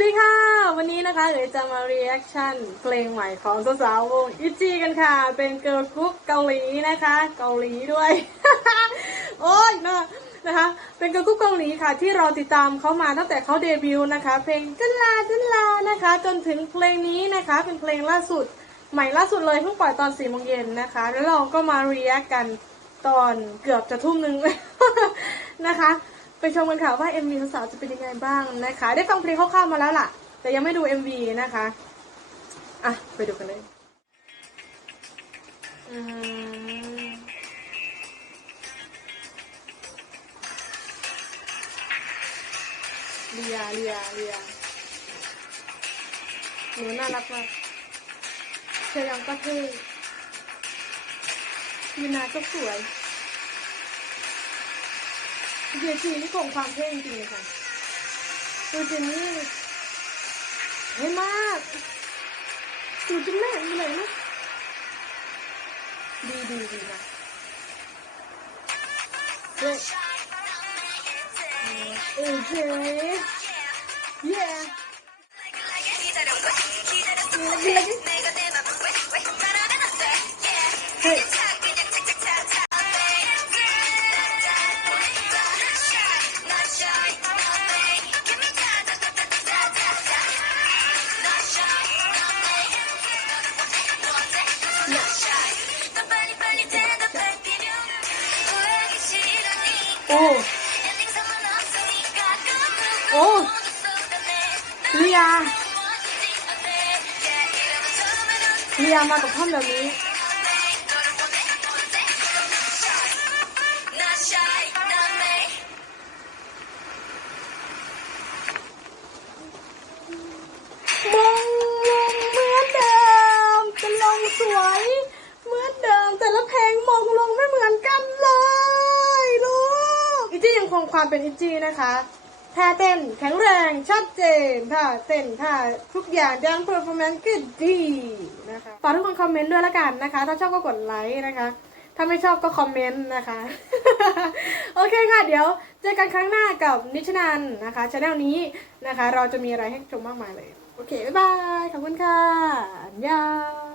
วัสดีค่ะ วันนี้นะคะเดี๋ยวจะมา reaction เพลงใหม่ของสาวๆวงอิจีกันค่ะ เป็นเกิร์ลกรุ๊ปเกาหลีนะคะ เกาหลีด้วย โอ้ยนะนะคะ เป็นเกิร์ลกรุ๊ปเกาหลีค่ะที่เราติดตามเขามาตั้งแต่เขาเดบิวต์นะคะ เพลงจันลาจันลานะคะ จนถึงเพลงนี้นะคะ เป็นเพลงล่าสุด ใหม่ล่าสุดเลยเพิ่งปล่อยตอนสี่โมงเย็นนะคะ แล้วเราก็มา react กันตอนเกือบจะทุ่มหนึ่งนะคะ ไปชมกันค่ะว่า MV สาวๆจะเป็นยังไงบ้างนะคะ ได้ฟังเพลงคร่าวๆมาแล้วล่ะ แต่ยังไม่ดู MV นะคะอะไปดูกันเลยอืมเลียเลียเลียหนูน่ารักมากเชยองก็เท่ยูนาก็สวย เดียจีนี่คงความเท่จริงๆเลยค่ะดูเจนนี่เท่มากดูจนแม่ไปเลยนะดีดีดีนะเฮ้ยเออเจ๊เย้ โอ้โอ้เลียเลียมา งความเป็นอิจี้นะคะท่าเต้นแข็งแรงชัดเจนท่าเต้นท่าทุกอย่างดังเพอร์ฟอร์แมนซ์ก็ดีนะคะฝากทุกคนคอมเมนต์ด้วยละกันนะคะ ถ้าชอบก็กดไลค์นะคะ ถ้าไม่ชอบก็คอมเมนต์นะคะ โอเคค่ะ เดี๋ยวเจอกันครั้งหน้ากับนิชนันนะคะช anel นี้นะคะ เราจะมีอะไรให้ชมมากมายเลย โอเค บ๊ายบาย ขอบคุณค่ะอันยอง